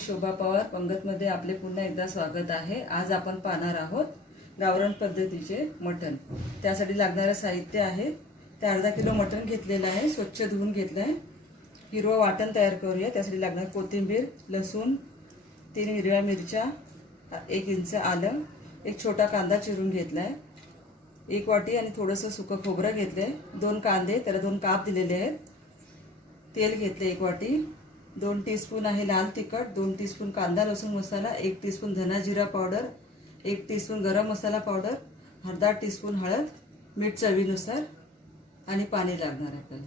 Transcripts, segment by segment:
शोभा पवार पंगतमध्ये आपले पुन्हा एकदा स्वागत आहे। आज आपण पाहणार आहोत गावरान पद्धतीचे मटण। त्यासाठी लागणारे साहित्य आहे ते अर्धा किलो मटण घेतलेलं आहे, स्वच्छ धुवून घेतलं आहे। हिरवं वाटण तयार करूया। त्यासाठी लागणार कोथिंबीर, लसूण, 3 हिरव्या मिरच्या, 1 इंच आलं, एक छोटा कांदा चिरून घेतला आहे, 1 वाटी आणि थोडंसं सुकं खोबरं घेतलंय, 2 कांदे त्याला 2 काप दिलेले आहेत, तेल घेतले 1 वाटी, 2 टीस्पून आहे लाल तिखट, 2 टीस्पून कांदा लसूण मसाला, 1 टीस्पून धना जिरा पावडर, 1 टीस्पून गरम मसाला पावडर, अर्धा टीस्पून हळद, मीठ चवीनुसार आणि पाणी लागणार आहे।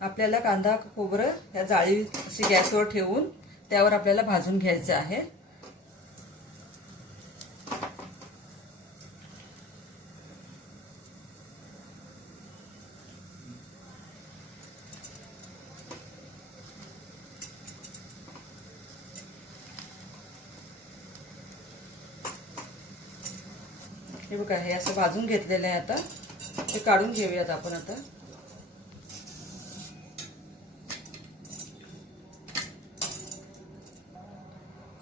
आपल्याला कांदा खोबरं या जाळी अशी गॅसवर ठेवून त्यावर आपल्याला भाजून घ्यायचं आहे। हे बघा, हे असं भाजून घेतलेलं आहे। आता हे काढून घेऊयात आपण। आता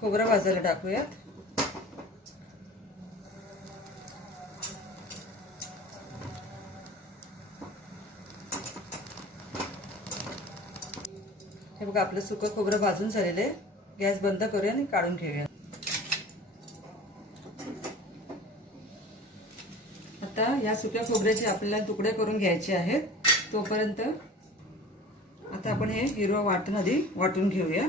खोबरं भाजायला टाकूयात। हे बघा, आपलं सुकं खोबरं भाजून झालेलं आहे। गॅस बंद करूया आणि काढून घेऊया। आता या सुक्या खोबऱ्याचे आपल्याला तुकडे करून घ्यायचे आहेत। तोपर्यंत आता आपण हे हिरवं वाटण आधी वाटून घेऊया।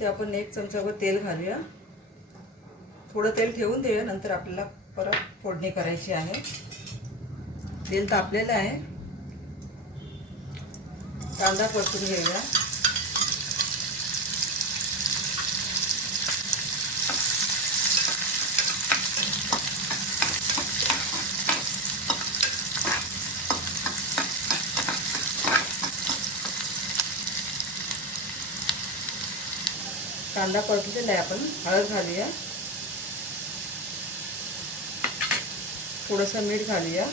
ते आपण 1 चमचाभर तेल घालूया। थोडं तेल ठेवून देऊया, नंतर आपल्याला परत फोडणी करायची आहे। तेल तापलेलं आहे, कांदा परतून घेऊया। कांदा परतलेला आहे, आपण हळद घालूया, थोडंसं मीठ घालूया,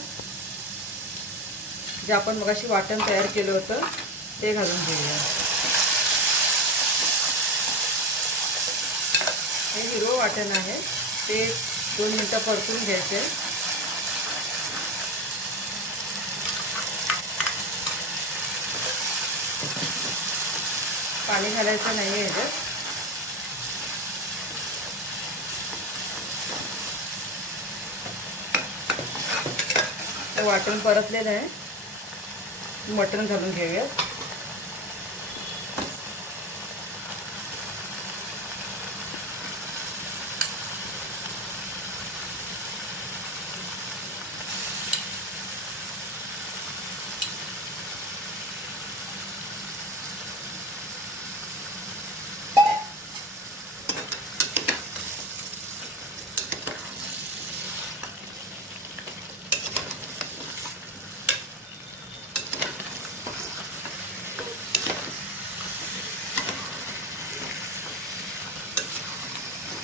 जे आपण मगाशी वाटण तयार केलं होतं ते घालून घेऊया। हे हिरवं वाटण आहे, ते 2 मिनिटं परतून घ्यायचे। पाणी घालायचं नाही आहे ह्याच्यात। वाटण परतलेलं आहे, मटण घालून घेऊया।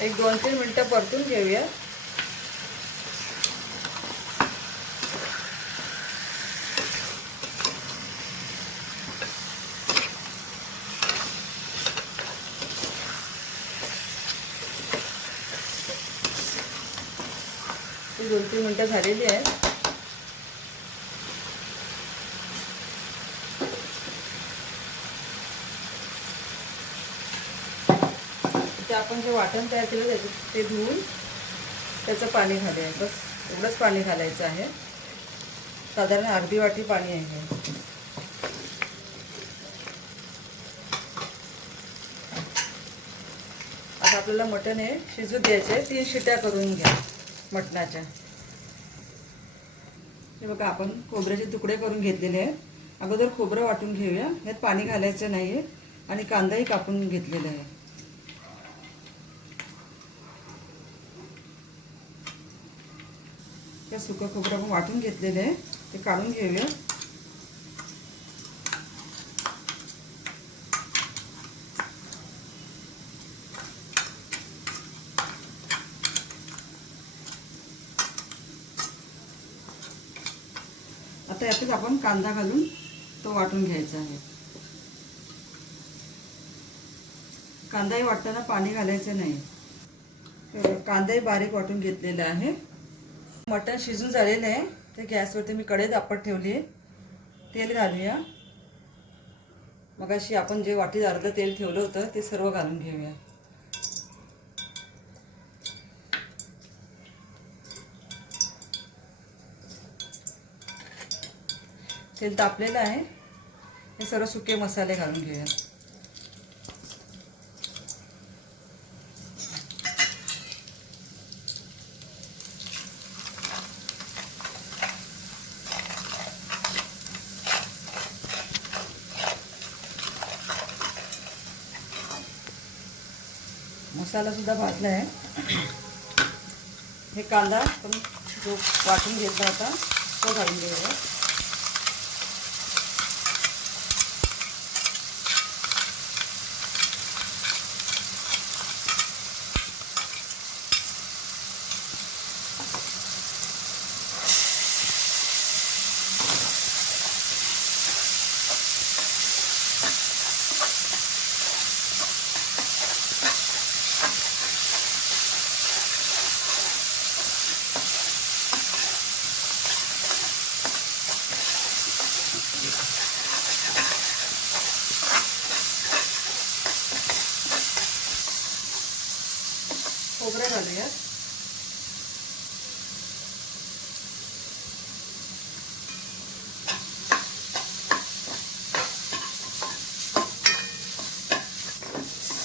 एक 2-3 मिनिटं परतून घेऊया। ही 2-3 मिनिटं झालेली आहे। आपण जे वाटण तयार केलं ते धुवून त्याचं पाणी घालूया। बस एवढंच पाणी घालायचं आहे, साधारण अर्धी वाटी पाणी आहे। आता आपल्याला मटण हे शिजू द्यायचे, 3 शिट्या करून घ्या मटणाच्या। हे बघा, आपण खोबऱ्याचे तुकडे करून घेतलेले आहेत। अगोदर खोबरं वाटून घेऊया, यात पाणी घालायचं नाहीये आणि कांदाही कापून घेतलेला आहे। हे सुकं खोबरं आपण वाटून घेतलेलं आहे, ते काढून घेऊया। आता यातच आपण कांदा घालून तो वाटून घ्यायचा आहे. कांदाही वाटताना पाणी घालायचं नाही. तर कांदाही बारीक वाटून घेतलेला आहे. मटण शिजून झालेलं आहे. ते गॅसवरती मी कढई तापत ठेवली आहे. तेल घालूया. मगाशी आपण जे वाटीत अर्ध तेल ठेवलं होतं ते सर्व घालून घेऊया. तेल तापलेलं आहे. हे सर्व सुके मसाले घालून घेऊया. मसाला सुद्धा भाजला आहे. हे कांदा आपण जो वाटून घेतला होता तो घालून घेऊया. खोबरं घालूया.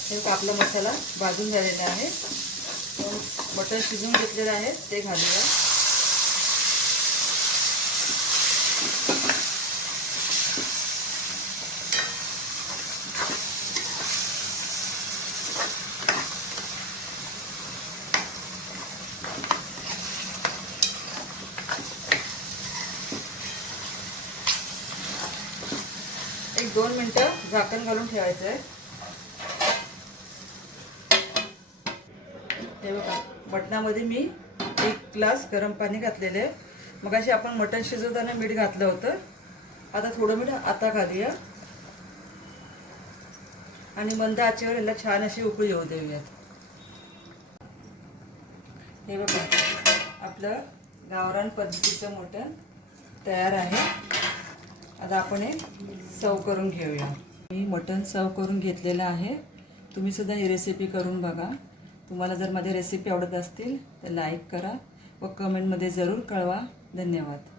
हे आपला मसाला भाजून झालेला आहे. मटण शिजून घेतलेलं आहे ते घालूया. एक 2 मिनिटं झाकण घालून ठेवायचं आहे. हे बघा, मटणामध्ये मी 1 ग्लास गरम पाणी घातलेले आहे. मगाशी आपण मटण शिजवताना मीठ घातलं होतं. आता थोडं मीठ आता घालूया आणि मंद आचेवर याला छान अशी उकळी येऊ देऊयात. हे बघा, आपलं गावरान पद्धतीचं मटण तयार आहे. आता आपण हे सर्व करून घेऊया. मी मटण सर्व करून घेतलेलं आहे. तुम्ही सुद्धा ही रेसिपी करून बघा. तुम्हाला जर माझ्या रेसिपी आवडत असतील तर लाईक करा व कमेंटमध्ये जरूर कळवा. धन्यवाद.